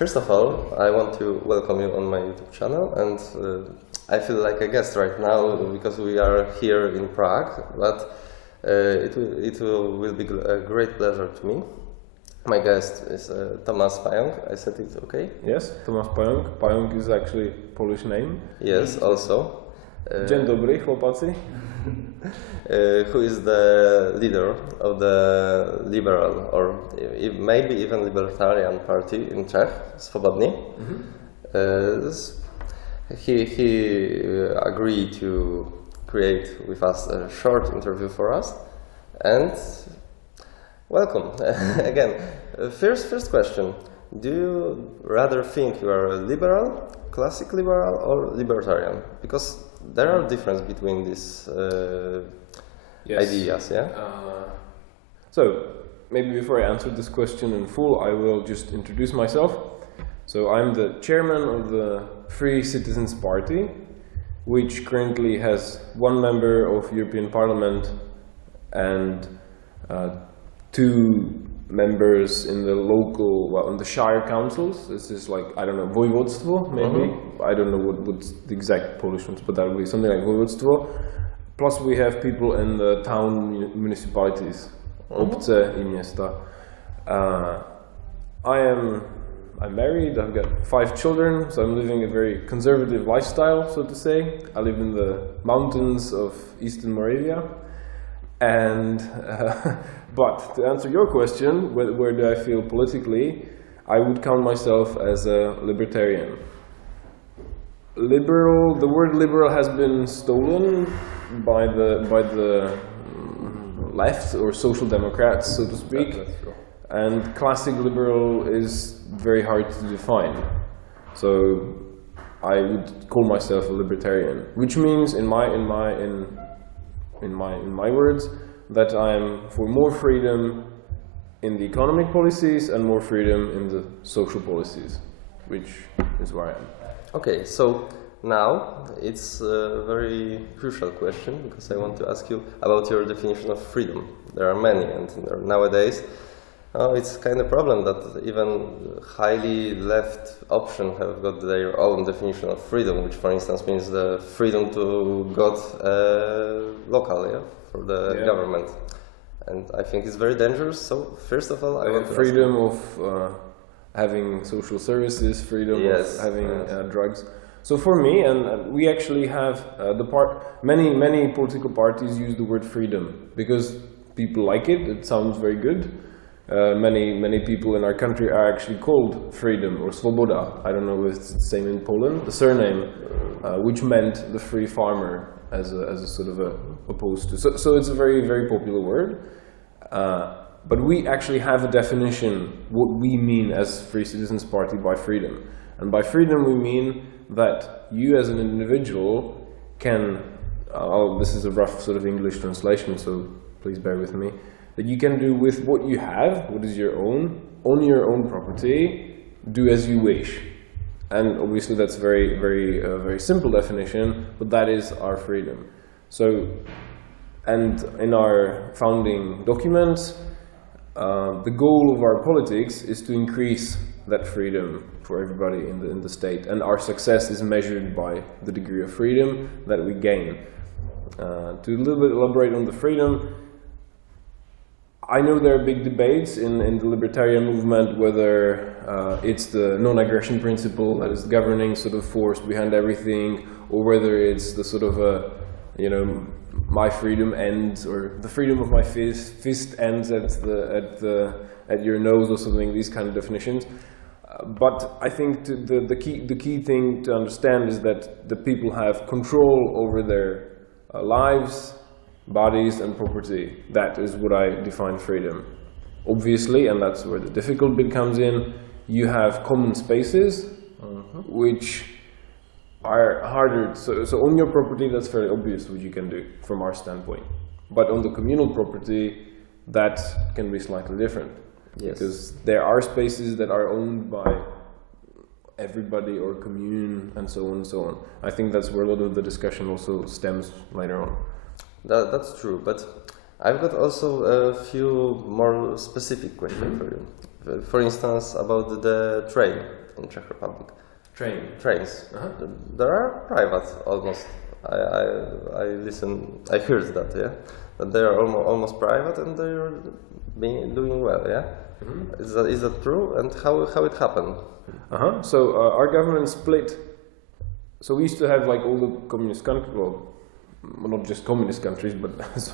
First of all, I want to welcome you on my YouTube channel, and I feel like a guest right now because we are here in Prague, but it will be a great pleasure to me. My guest is Tomasem Pajonk. I said it's okay? Yes, Tomasem Pajonk. Pajonk is actually Polish name. Yes, also. Dzień dobry, chłopacy. Who is the leader of the liberal, or maybe even libertarian party in Czech, Swobodni. He agreed to create with us a short interview for us, and welcome again. First question: do you rather think you are a liberal, classic liberal, or libertarian? Because there are differences between these ideas, yeah? So, maybe before I answer this question in full, I will just introduce myself. So, I'm the chairman of the Free Citizens Party, which currently has one member of European Parliament and 2 members in the local, well, in the shire councils. This is like, I don't know, województwo, maybe? I don't know what's the exact Polish ones, but that would be something like województwo. Plus we have people in the town municipalities, obcych i miasta. I'm married, I've got 5 children, so I'm living a very conservative lifestyle, so to say. I live in the mountains of Eastern Moravia. And but to answer your question, where do I feel politically, I would count myself as a libertarian. Liberal, the word liberal has been stolen by the left, or social democrats, so to speak. And classic liberal is very hard to define. So I would call myself a libertarian, which means in my words, that I'm for more freedom in the economic policies and more freedom in the social policies, which is where I am. Okay, so now it's a very crucial question, because I want to ask you about your definition of freedom. There are many, and nowadays it's kind of problem that even highly left option have got their own definition of freedom, which for instance means the freedom to go local, yeah, for the government. And I think it's very dangerous. So first of all, I want to freedom of having social services, freedom of having drugs. So for me, and we actually have many political parties use the word freedom because people like it. It sounds very good. Many people in our country are actually called freedom or swoboda. I don't know if it's the same in Poland. The surname, which meant the free farmer, as a sort of opposed to. So it's a very popular word. But we actually have a definition what we mean as Free Citizens Party by freedom. And by freedom we mean that you as an individual can, this is a rough sort of English translation, so please bear with me, that you can do with what you have, what is your own, on your own property, do as you wish. And obviously that's very simple definition, but that is our freedom. So, and in our founding documents, the goal of our politics is to increase that freedom for everybody in the state, and our success is measured by the degree of freedom that we gain. To a little bit elaborate on the freedom, I know there are big debates in the libertarian movement whether it's the non-aggression principle that is the governing sort of force behind everything, or whether it's the sort of my freedom ends, or the freedom of my fist ends at your nose or something. These kind of definitions. But I think the key thing to understand is that the people have control over their lives, bodies and property. That is what I define freedom. Obviously, and that's where the difficult bit comes in, you have common spaces, which are harder. So on your property, that's fairly obvious what you can do from our standpoint. But on the communal property, that can be slightly different. Yes. Because there are spaces that are owned by everybody or commune and so on and so on. I think that's where a lot of the discussion also stems later on. That's true, but I've got also a few more specific questions for you. For instance, about the train in Czech Republic? Trains. There are private almost. I heard that, yeah, that they are almost private and they are doing well, yeah. Is that true? And how it happened? So our government split. So we used to have like all the communist countries, well, not just communist countries, but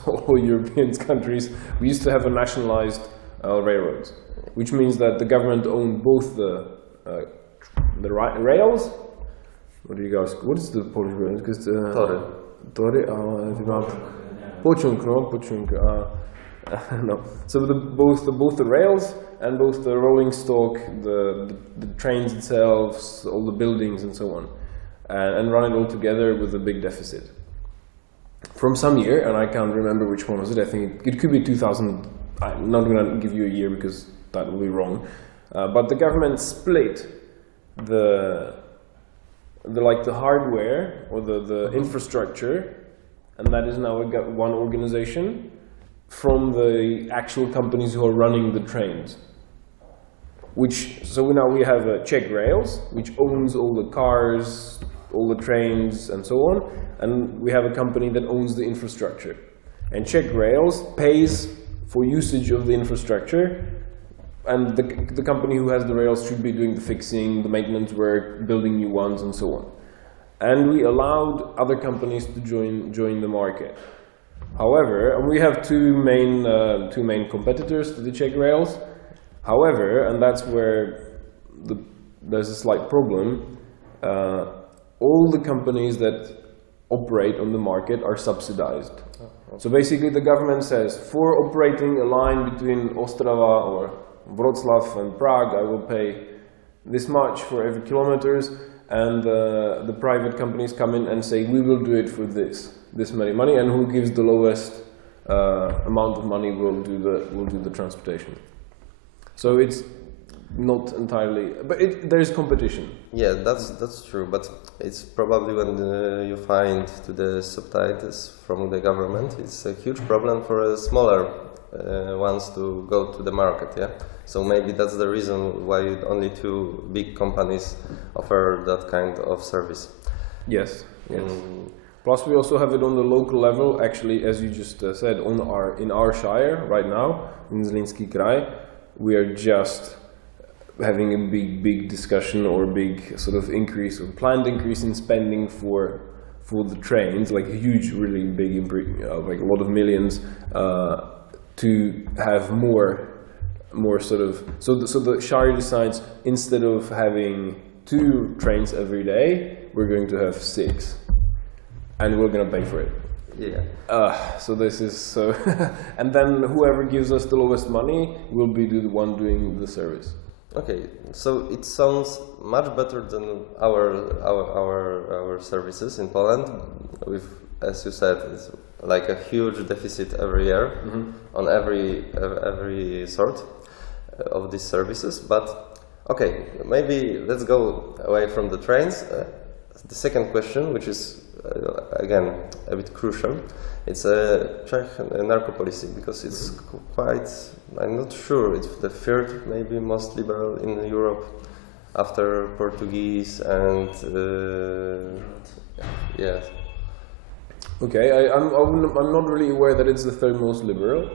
all European countries. We used to have a nationalized railroads, which means that the government owned both the rails. What do you guys? What is the Polish word? Tory. Pociąg. No. So both the rails and both the rolling stock, the trains itself, all the buildings and so on, and run it all together with a big deficit. From some year, and I can't remember which one was it. I think it could be 2000. I'm not going to give you a year because that will be wrong. But the government split the hardware or the infrastructure, and that is now one organization, from the actual companies who are running the trains. So now we have Czech Rails, which owns all the cars, all the trains, and so on, and we have a company that owns the infrastructure. And Czech Rails pays for usage of the infrastructure, and the company who has the rails should be doing the fixing, the maintenance work, building new ones, and so on. And we allowed other companies to join the market. However, and we have two main competitors to the Czech Rails. However, and that's where there's a slight problem, all the companies that operate on the market are subsidized. So basically the government says, for operating a line between Ostrava or Wrocław and Prague, I will pay this much for every kilometers, and the private companies come in and say, we will do it for this many money, and who gives the lowest amount of money will do the transportation. So it's not entirely, but there is competition. Yeah, that's true, but it's probably when you find to the subtitles from the government, it's a huge problem for a smaller ones to go to the market, yeah? So maybe that's the reason why only two big companies offer that kind of service. Yes. Plus we also have it on the local level, actually, as you just said, in our shire right now, in Zlínský kraj, we are just having a big discussion or big sort of increase or planned increase in spending for the trains, like a huge, really big, like a lot of millions, to have more sort of, so the shire decides, instead of having 2 trains every day, we're going to have 6, and we're going to pay for it. Yeah. So this is so, and then whoever gives us the lowest money will be the one doing the service. Okay, so it sounds much better than our services in Poland. With, as you said, it's like a huge deficit every year on every sort of these services. But okay, maybe let's go away from the trains. The second question, which is again a bit crucial, it's a Czech narco policy, because it's quite, I'm not sure, it's the third maybe most liberal in Europe after Portuguese and yes. Okay, I'm not really aware that it's the third most liberal.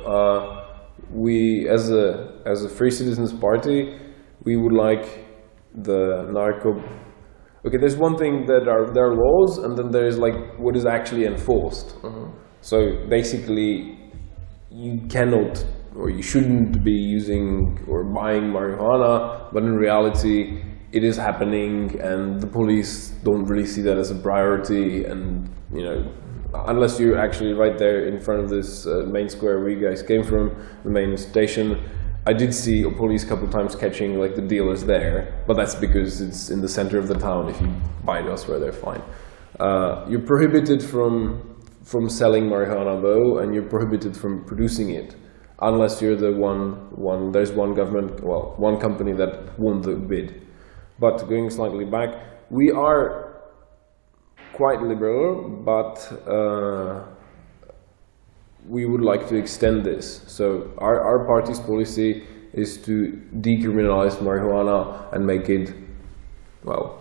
We, as a Free Citizens Party, we would like the narco. Okay, there's one thing that there are laws, and then there's like what is actually enforced. So basically, you cannot or you shouldn't be using or buying marijuana, but in reality, it is happening, and the police don't really see that as a priority, and you know. Unless you're actually right there in front of this main square where you guys came from, the main station, I did see a police a couple of times catching like the dealers there, but that's because it's in the center of the town. If you buy it elsewhere, they're fine. You're prohibited from selling marijuana though, and you're prohibited from producing it, unless you're the one. There's one company that won the bid. But going slightly back, we are quite liberal, but we would like to extend this. So our party's policy is to decriminalize marijuana and make it well,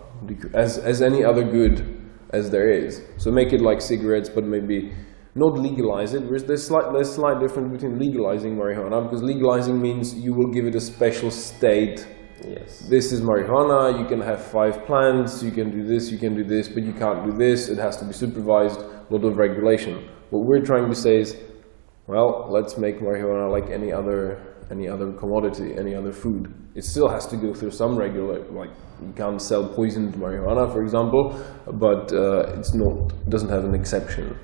as any other good as there is. So make it like cigarettes, but maybe not legalize it. There's slight difference between legalizing marijuana, because legalizing means you will give it a special state. Yes. This is marijuana, you can have 5 plants, you can do this, but you can't do this, it has to be supervised, a lot of regulation. What we're trying to say is, well, let's make marijuana like any other commodity, any other food. It still has to go through some like you can't sell poisoned marijuana, for example, but doesn't have an exception.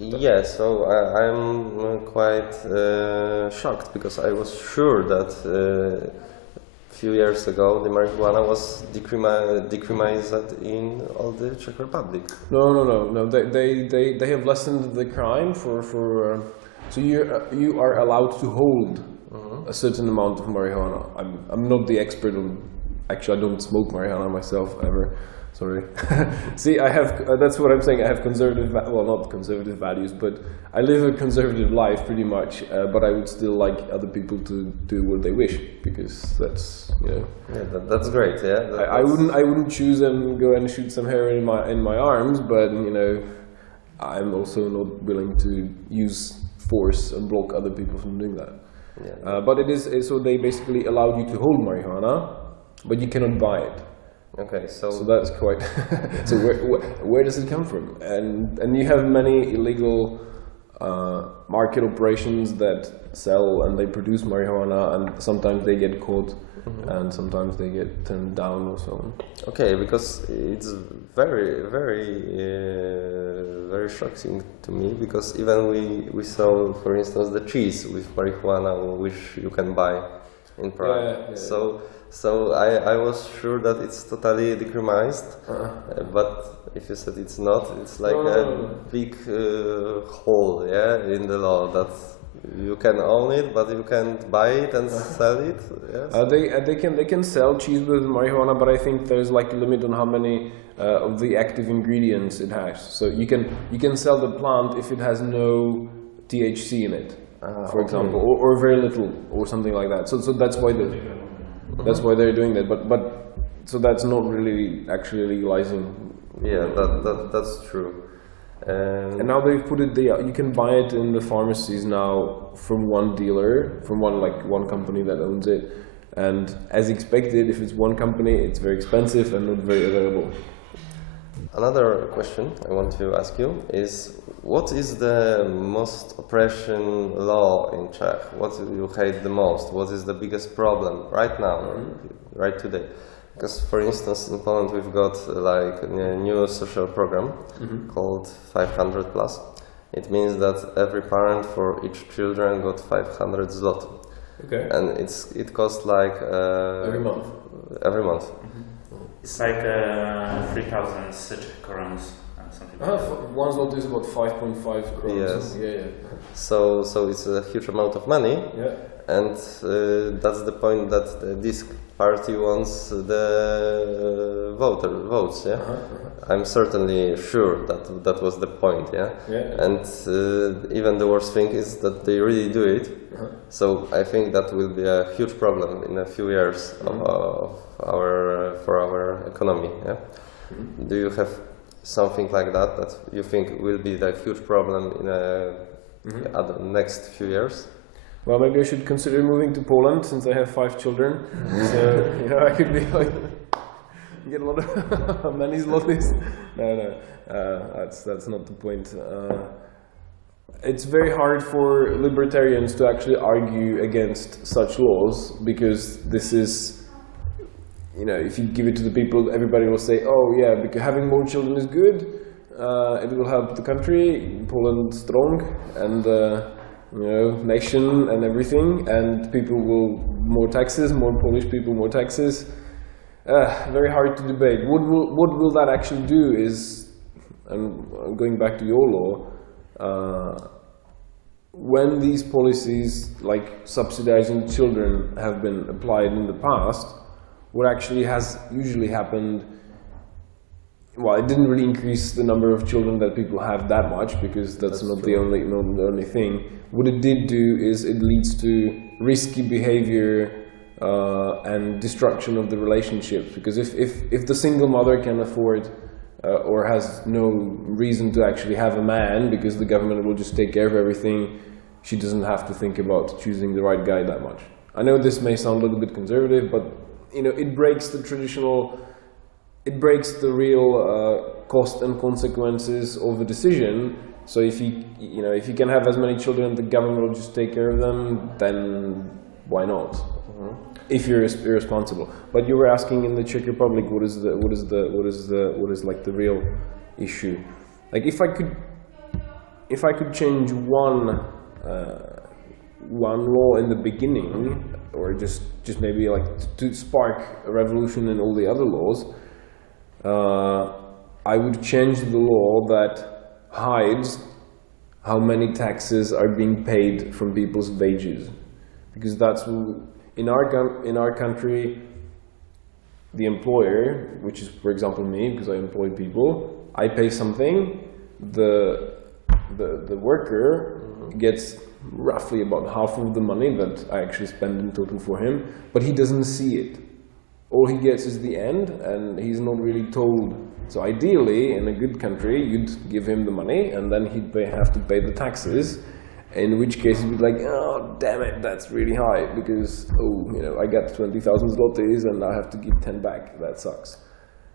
Yeah, so I'm quite shocked, because I was sure that few years ago the marijuana was decriminalized in all the Czech Republic. No. They have lessened the crime for so you are allowed to hold a certain amount of marijuana. I'm not the expert on. Actually, I don't smoke marijuana myself ever. Sorry. See, I have. That's what I'm saying. I have conservative. Well, not conservative values, but I live a conservative life pretty much. But I would still like other people to do what they wish, because that's Yeah, that's great. Yeah. I wouldn't choose and go and shoot some hair in my arms, but I'm also not willing to use force and block other people from doing that. Yeah. But it is so they basically allowed you to hold marijuana, but you cannot buy it. Okay, so that's quite. So where does it come from? And you have many illegal market operations that sell and they produce marijuana, and sometimes they get caught, and sometimes they get turned down or so on. Okay, because it's very, very, very shocking to me, because even we saw, for instance, the cheese with marijuana, which you can buy in Prague. Yeah. So I was sure that it's totally decriminalized, but if you said it's not, it's like a big hole, in the law, that you can own it, but you can't buy it and sell it. Yes? They can sell cheese with marijuana, but I think there's like a limit on how many of the active ingredients it has. So you can sell the plant if it has no THC in it, for example, or very little, or something like that. So that's why that's why they're doing that. But so that's not really actually legalizing. Yeah, that's true. And now they've put it. You can buy it in the pharmacies now from one dealer, from one company that owns it. And as expected, if it's one company, it's very expensive and not very available. Another question I want to ask you is, what is the most oppression law in Czech? What do you hate the most? What is the biggest problem right now, right today? Because, for instance, in Poland we've got like a new social program called 500 plus. It means that every parent for each children got 500 zloty. Okay. And it costs like every month. Every month. It's like 3,000 Czech crowns. Something like that. 1 zloty is about 5.5 crowns. Yes. Yeah. So it's a huge amount of money. Yeah. And that's the point that this party wants the votes. Yeah. I'm certainly sure that was the point. Yeah. And even the worst thing is that they really do it. So I think that will be a huge problem in a few years for our economy. Yeah. Do you have something like that you think will be the huge problem in the next few years? Well, maybe I should consider moving to Poland, since I have 5 children. So I could be like get a lot of many zlotys. No, that's not the point. It's very hard for libertarians to actually argue against such laws, because this is, if you give it to the people, everybody will say, oh yeah, because having more children is good, it will help the country, Poland strong, and nation and everything, and people will, more taxes, more Polish people, more taxes. Very hard to debate. What will that actually do is, and going back to your law, when these policies like subsidizing children have been applied in the past, what actually has usually happened, well, it didn't really increase the number of children that people have that much, because that's not the only thing. What it did do is it leads to risky behavior and destruction of the relationships. Because if the single mother can afford or has no reason to actually have a man because the government will just take care of everything, she doesn't have to think about choosing the right guy that much. I know this may sound a little bit conservative, but it breaks the traditional, it breaks the real cost and consequences of a decision. So if you can have as many children and the government will just take care of them, then why not? Mm-hmm. If you're irresponsible. But you were asking in the Czech Republic, what is like the real issue? Like if I could change one law in the beginning, or just maybe like to spark a revolution in all the other laws, I would change the law that hides how many taxes are being paid from people's wages, because that's in our country, the employer, which is for example me, because I employ people, I pay something, the worker gets roughly about half of the money that I actually spend in total for him, but he doesn't see it. All he gets is the end, and he's not really told. So ideally, in a good country, you'd give him the money, and then he'd have to pay the taxes, in which case he'd be like, oh, damn it, that's really high, because, I got 20,000 zlotys, and I have to give 10 back. That sucks.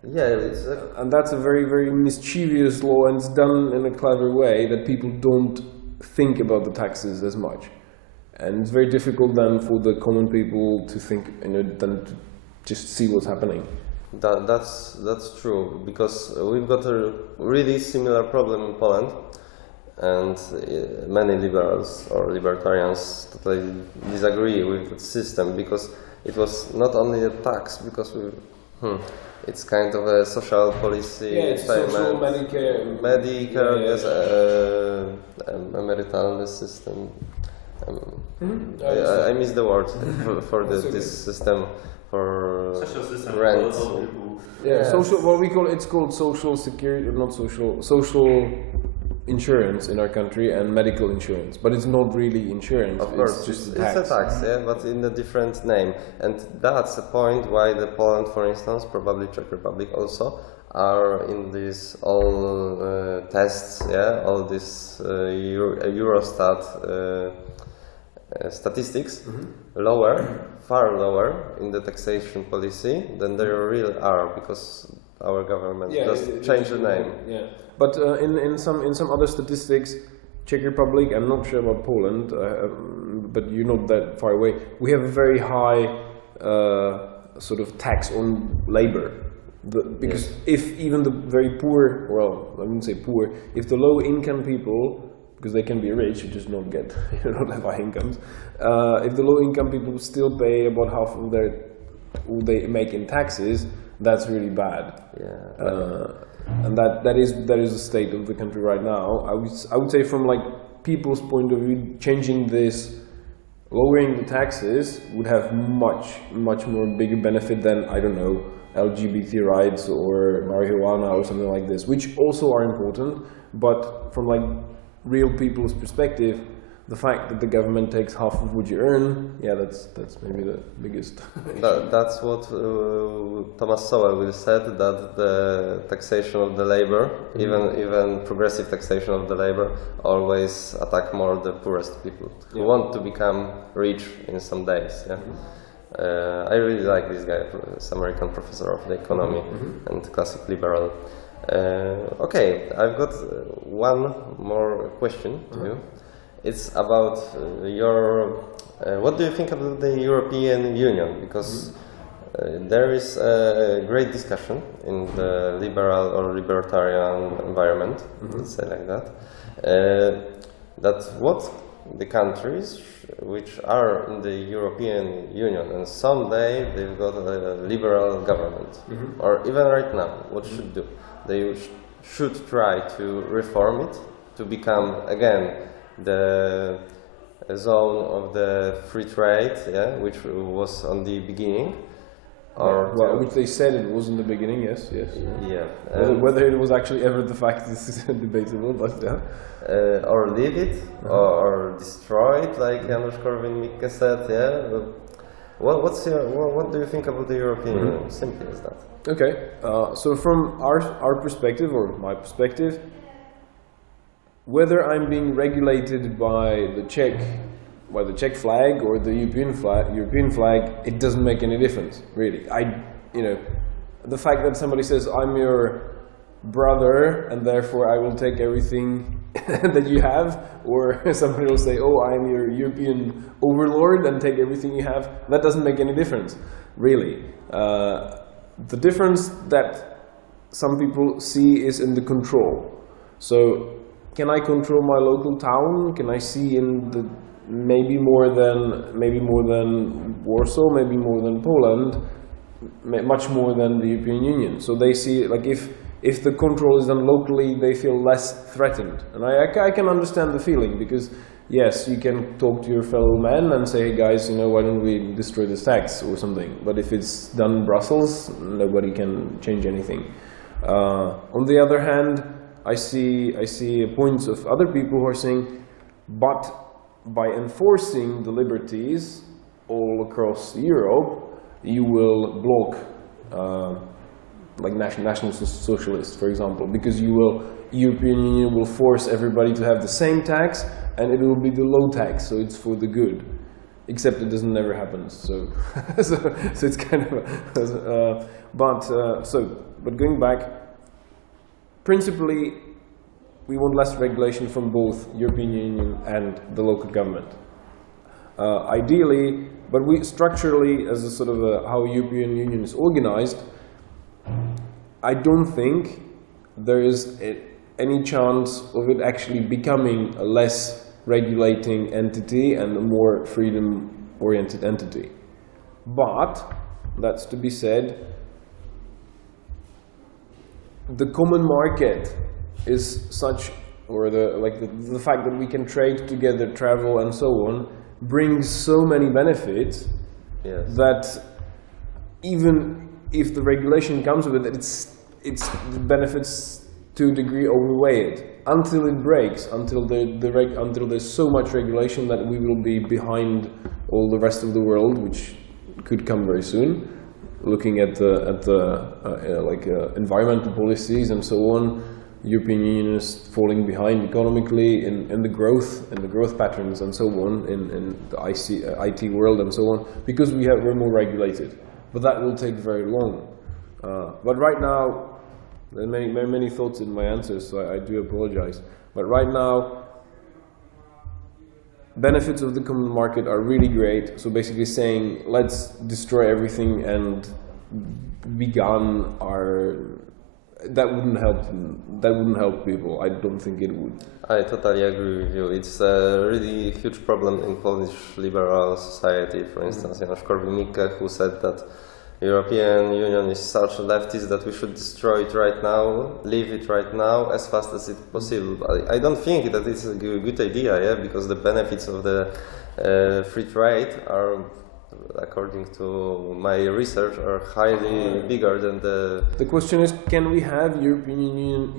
Yeah, and that's a very, very mischievous law, and it's done in a clever way that people don't think about the taxes as much. And it's very difficult then for the common people to think, than to just see what's happening. That's true, because we've got a really similar problem in Poland, and many liberals or libertarians totally disagree with the system, because it was not only a tax, because it's kind of a social policy, it's social Medicare, yes, marital system. I miss the word for this system. For social system rent. Social. Well, it's called social security, not social insurance in our country, and medical insurance. But it's not really insurance. Of course, it's just it's a tax, but in a different name. And that's the point why the Poland, for instance, probably Czech Republic also, are in these all tests, all this Eurostat statistics, far lower in the taxation policy than they really are, because our government just changed the name. Yeah, but in some other statistics, Czech Republic, I'm not sure about Poland, but you're not that far away. We have a very high sort of tax on labor, because if even the very poor, well, I wouldn't say poor, if the low-income people, because they can be rich, you just don't have high incomes. If the low-income people still pay about half of what they make in taxes, that's really bad. And that is the state of the country right now. I would say from like people's point of view, changing this, lowering the taxes would have much more bigger benefit than, I don't know, LGBT rights or marijuana or something like this, which also are important, but from like real people's perspective, the fact that the government takes half of what you earn, that's maybe the biggest. That's what Thomas Sowell said, that the taxation of the labor, even progressive taxation of the labor, always attack more the poorest people who want to become rich in some days. I really like this guy, this American professor of the economy and classic liberal. Okay, I've got one more question to you. It's about what do you think about the European Union? Because there is a great discussion in the liberal or libertarian environment, let's say like that, that what the countries which are in the European Union and someday they've got a liberal government, or even right now, what should do? They should try to reform it to become again the zone of the free trade, which was on the beginning, or which they said it was in the beginning. Yes. Yeah. Whether it was actually ever the fact is debatable, but or leave it, or destroy it, like Janusz Korwin-Mikke said. what do you think about the European Union? Simply as that. Okay, so from our perspective, or my perspective, whether I'm being regulated by the Czech flag or the European flag, it doesn't make any difference, really. The fact that somebody says I'm your brother and therefore I will take everything that you have, or somebody will say, oh, I'm your European overlord and take everything you have, that doesn't make any difference, really. The difference that some people see is in the control. So, can I control my local town? Can I see in the maybe more than Warsaw, maybe more than Poland, much more than the European Union? So they see, like, if the control is done locally, they feel less threatened. And I can understand the feeling, because yes, you can talk to your fellow men and say, hey guys, why don't we destroy this tax or something? But if it's done in Brussels, nobody can change anything. On the other hand, I see points of other people who are saying, but by enforcing the liberties all across Europe, you will block like national socialists, for example, because European Union will force everybody to have the same tax, and it will be the low tax, so it's for the good. Except it doesn't never happen. So, so it's kind of. But going back, principally, we want less regulation from both European Union and the local government. Ideally, but we structurally, as a sort of how European Union is organized, I don't think there is any chance of it actually becoming a less regulating entity and a more freedom-oriented entity. But, that's to be said, the common market is such, or the fact that we can trade together, travel and so on, brings so many benefits that even if the regulation comes with it, its benefits to a degree overweigh it. Until it breaks, until there's so much regulation that we will be behind all the rest of the world, which could come very soon. Looking at the environmental policies and so on, European Union is falling behind economically in the growth patterns and so on in the IT world and so on, because we're more regulated. But that will take very long. But right now, there are many thoughts in my answers, so I do apologize. But right now, benefits of the common market are really great. So basically saying, let's destroy everything and begin that wouldn't help people. I don't think it would. I totally agree with you. It's a really huge problem in Polish liberal society. For instance, Janusz Korwin-Mikke, who said that European Union is such a leftist that we should destroy it right now, leave it right now as fast as it's possible. I don't think that it's a good idea, because the benefits of the free trade are, according to my research, are highly bigger than the... The question is, can we have European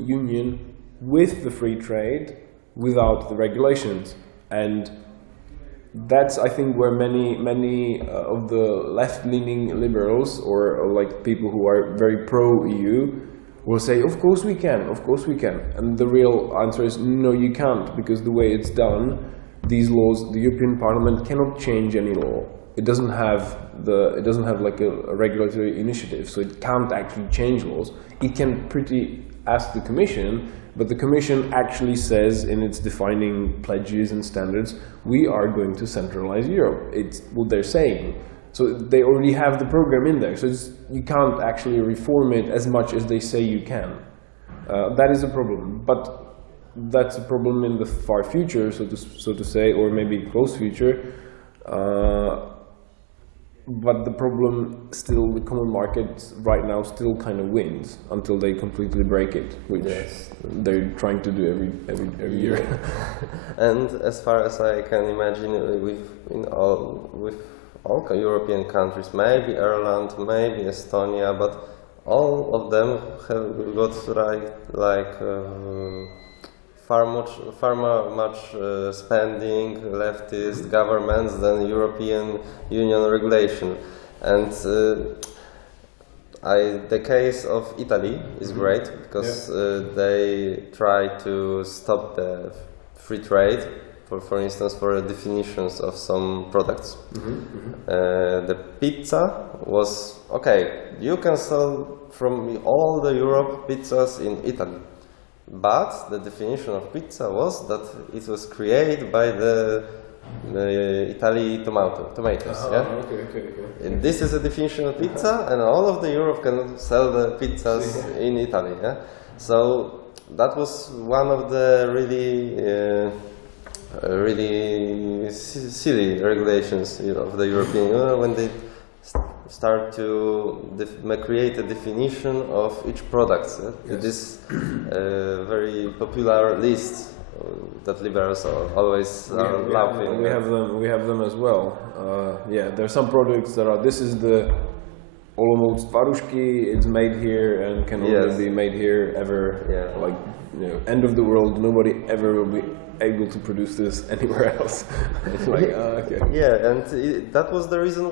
Union with the free trade without the regulations? And that's, I think, where many of the left-leaning liberals or like people who are very pro-EU will say, of course we can, of course we can. And the real answer is, no, you can't, because the way it's done, these laws, the European Parliament cannot change any law. It doesn't have like a regulatory initiative, so it can't actually change laws. It can ask the Commission, but the Commission actually says in its defining pledges and standards, we are going to centralize Europe. It's what they're saying. So they already have the program in there. So you can't actually reform it as much as they say you can. That is a problem. But that's a problem in the far future, so to say, or maybe close future. But the problem still, the common market right now still kind of wins until they completely break it, which they're trying to do every year. And as far as I can imagine, with all European countries, maybe Ireland, maybe Estonia, but all of them have got far much spending leftist governments than European Union regulation, and the case of Italy is great because they try to stop the free trade. For instance, for definitions of some products. The pizza was, okay, you can sell from all the Europe pizzas in Italy. But the definition of pizza was that it was created by the Italy tomatoes. Okay. And this is a definition of pizza, and all of the Europe can sell the pizzas in Italy. Yeah? So that was one of the really silly regulations of the European Union when they start to create a definition of each product. It is a very popular list that liberals always are laughing. We have them as well. There are some products that are. This is the Olomouc Parushki. It's made here and can only be made here ever. Like end of the world. Nobody ever will be able to produce this anywhere else. It's like, okay. Yeah, and that was the reason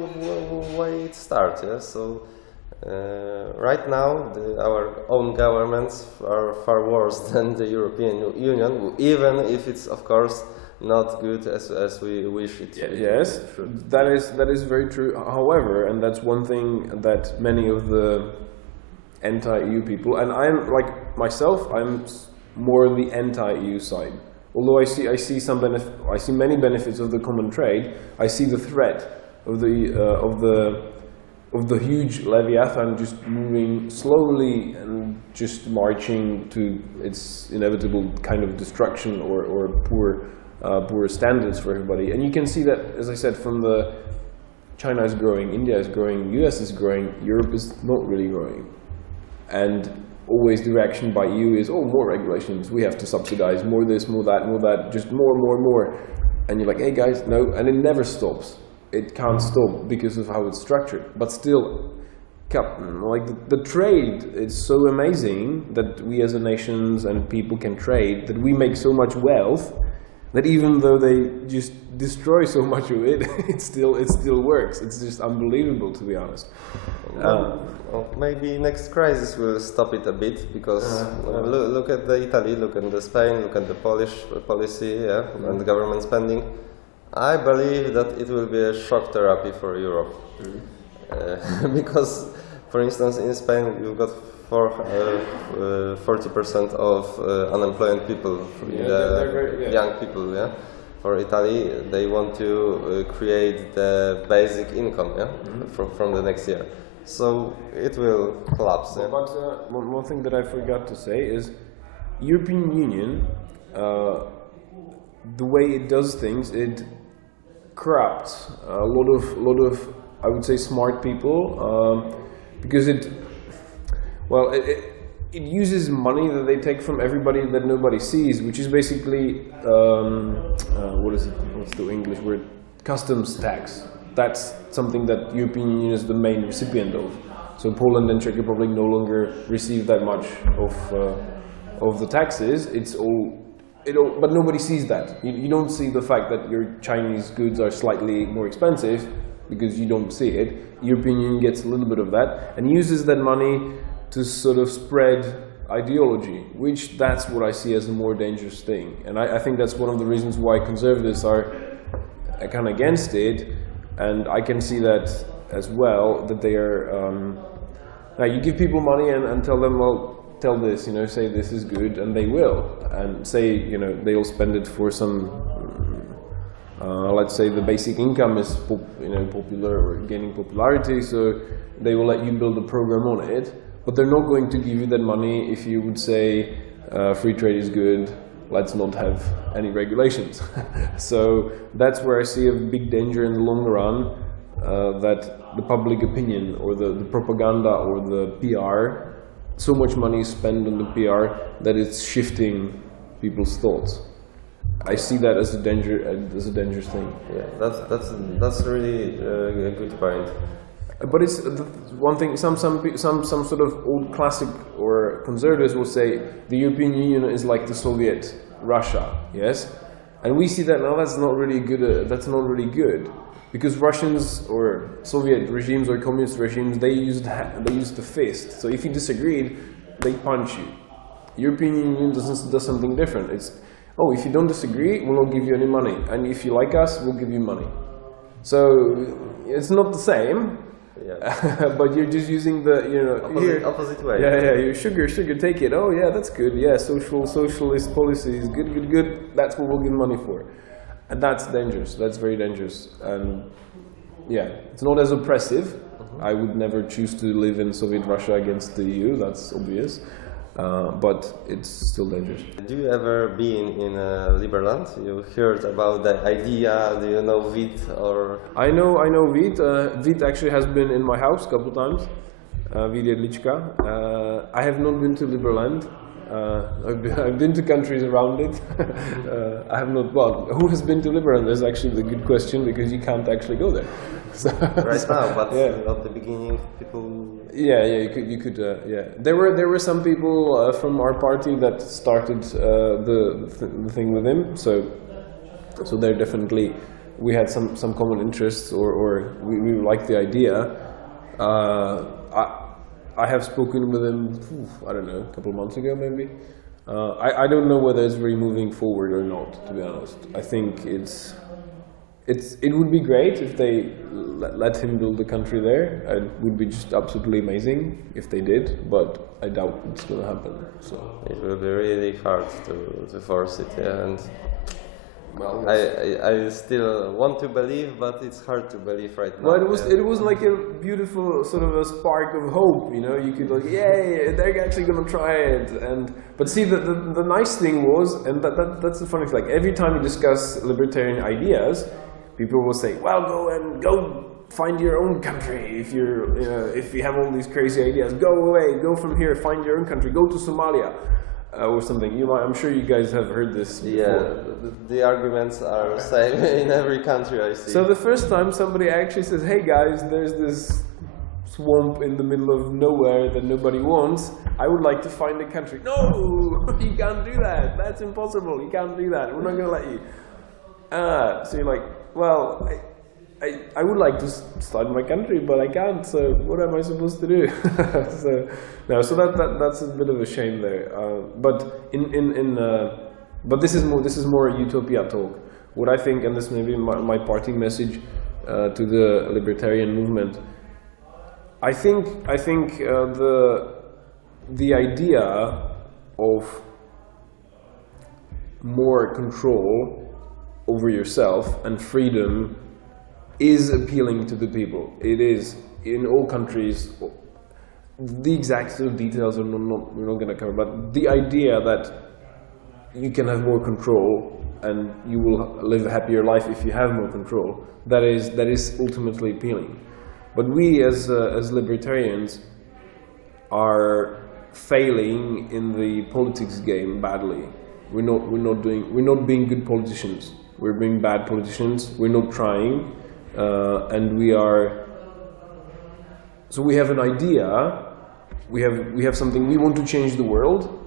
why it started. Yeah? So right now, our own governments are far worse than the European Union, even if it's of course not good as we wish it. Yes, that is very true. However, and that's one thing that many of the anti-EU people, and I'm like myself, I'm more the anti-EU side. Although I see many benefits of the common trade, I see the threat of the huge leviathan just moving slowly and just marching to its inevitable kind of destruction or poor standards for everybody. And you can see that, as I said, from the China is growing, India is growing, US is growing, Europe is not really growing, and always the reaction by EU is, oh, more regulations, we have to subsidize, more this, more that, just more. And you're like, hey guys, no, and it never stops. It can't stop because of how it's structured. But still, like the trade is so amazing that we as a nations and people can trade, that we make so much wealth, that even though they just destroy so much of it, it still works. It's just unbelievable, to be honest. Well, maybe next crisis will stop it a bit, because look at the Italy, look at the Spain, look at the Polish policy, and the government spending. I believe that it will be a shock therapy for Europe, because, for instance, in Spain you've got 40% of unemployed people, young people. Yeah, for Italy, they want to create the basic income, from the next year. So it will collapse. Yeah? But one thing that I forgot to say is, European Union, the way it does things, it corrupts a lot of I would say smart people, because it uses money that they take from everybody that nobody sees, which is basically what's the English word? Customs tax. That's something that European Union is the main recipient of. So Poland and Czech Republic no longer receive that much of the taxes. But nobody sees that. You don't see the fact that your Chinese goods are slightly more expensive because you don't see it. European Union gets a little bit of that and uses that money to sort of spread ideology, which that's what I see as a more dangerous thing. And I think that's one of the reasons why conservatives are kind of against it. And I can see that as well, that they are, now you give people money and tell them, well, tell this, say this is good, and they will. And say, they'll spend it for some, let's say the basic income is, popular or gaining popularity, so they will let you build a program on it. But they're not going to give you that money if you would say, free trade is good, let's not have any regulations. So that's where I see a big danger in the long run, that the public opinion or the propaganda or the PR, so much money is spent on the PR that it's shifting people's thoughts. I see that as a dangerous thing. Yeah, that's really a good point. But it's one thing. Some sort of old classic or conservatives will say the European Union is like the Soviet Russia, yes, and we see that now that's not really good. That's not really good, because Russians or Soviet regimes or communist regimes, they used the fist. So if you disagreed, they punch you. European Union does something different. It's, oh, if you don't disagree, we'll not give you any money, and if you like us, we'll give you money. So it's not the same. Yeah. But you're just using the, you know, opposite way. Yeah, you sugar, take it. Oh yeah, that's good. Yeah, socialist policies, good. That's what we'll give money for, and that's dangerous. That's very dangerous. And yeah, it's not as oppressive. I would never choose to live in Soviet Russia against the EU. That's obvious. But it's still dangerous. Do you ever been in Liberland? You heard about the idea? Do you know Vít or? I know Vít. Vít actually has been in my house a couple times. Vít Jedlička. I have not been to Liberland. I've been to countries around it. I have not. Well, who has been to Liberland? That's actually the good question, because you can't actually go there. So, right now, but yeah. At the beginning, people. Yeah, you could. Yeah, there were some people from our party that started the thing with him. So there definitely we had some common interests, or we liked the idea. I have spoken with him, I don't know, a couple of months ago maybe. I don't know whether it's really moving forward or not, to be honest. I think it would be great if they let him build the country there. It would be just absolutely amazing if they did, but I doubt it's going to happen. So it will be really hard to force it, yeah. And well, I still want to believe, but it's hard to believe right now. Well, it was like a beautiful sort of a spark of hope, you know. You could like, yay, they're actually gonna try it. But see, the nice thing was, and that's the funny thing. Like every time you discuss libertarian ideas, people will say, well, go find your own country. If if you have all these crazy ideas, go away, go from here, find your own country, go to Somalia. Or something. I'm sure you guys have heard this before. Yeah, the arguments are the same in every country I see. So the first time somebody actually says, hey guys, there's this swamp in the middle of nowhere that nobody wants, I would like to find a country. No, you can't do that. That's impossible. You can't do that. We're not going to let you. So you're like, well, I would like to start my country, but I can't. So what am I supposed to do? So that's a bit of a shame there. But but this is more utopia talk. What I think, and this may be my parting message to the libertarian movement. I think the idea of more control over yourself and freedom is appealing to the people. It is in all countries. The exact sort of details we're not going to cover, but the idea that you can have more control and you will live a happier life if you have more control, that is ultimately appealing. But we as libertarians are failing in the politics game badly. We're not being good politicians. We're being bad politicians. We're not trying. And we are. So we have an idea. We have something. We want to change the world,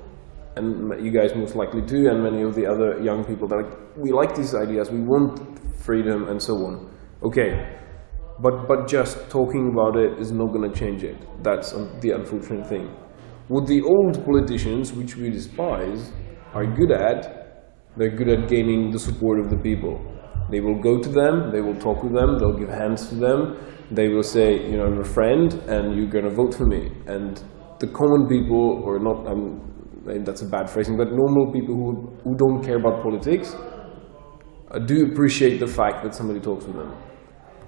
and you guys most likely too, and many of the other young people that we like these ideas. We want freedom and so on. Okay, but just talking about it is not going to change it. That's the unfortunate thing. What the old politicians, which we despise, are good at, they're good at gaining the support of the people. They will go to them, they will talk with them, they'll give hands to them, they will say, I'm a friend and you're going to vote for me. And the common people, or not, that's a bad phrasing, but normal people who don't care about politics do appreciate the fact that somebody talks with them.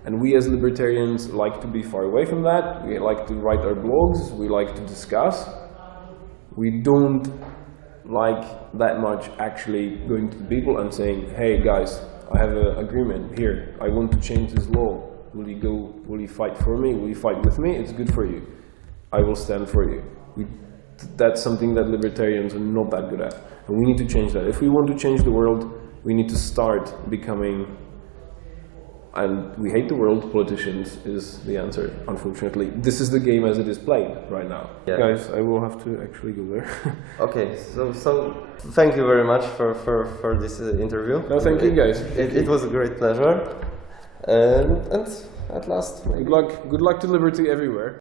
And we as libertarians like to be far away from that. We like to write our blogs, we like to discuss. We don't like that much actually going to the people and saying, hey guys, I have an agreement here. I want to change this law. Will you fight for me? Will you fight with me? It's good for you. I will stand for you. That's something that libertarians are not that good at. And we need to change that. If we want to change the world, we need to start becoming, and we hate the world, politicians is the answer, unfortunately. This is the game as it is played right now. Yeah. Guys, I will have to actually go there. Okay, so thank you very much for this interview. No, thank you guys. It was a great pleasure. And at last, good luck to liberty everywhere.